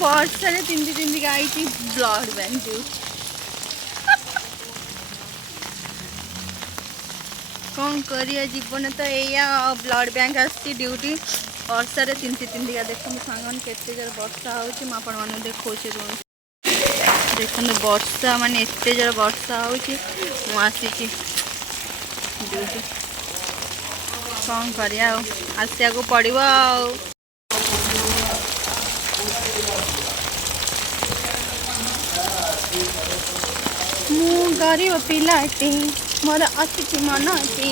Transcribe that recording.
ବର୍ଷାରେ ତିନ୍ତି ତିନ୍ତି ଆଇଛି ବ୍ଲଡ ବ୍ୟାଙ୍କ ड्यूटी। कौन करिया जीवन तो एया ब्लड बैंक आसी ड्यूटी वर्षा तिंती तिंतिका देखो सांग केते जोर वर्षा होची म आपण माने देखौची देखो वर्षा माने एते जोर वर्षा होची मु आसी ड्यूटी कौन करिया आसिया को पड़िबो मु गरीब पिलाटी मोर अतिथि मनती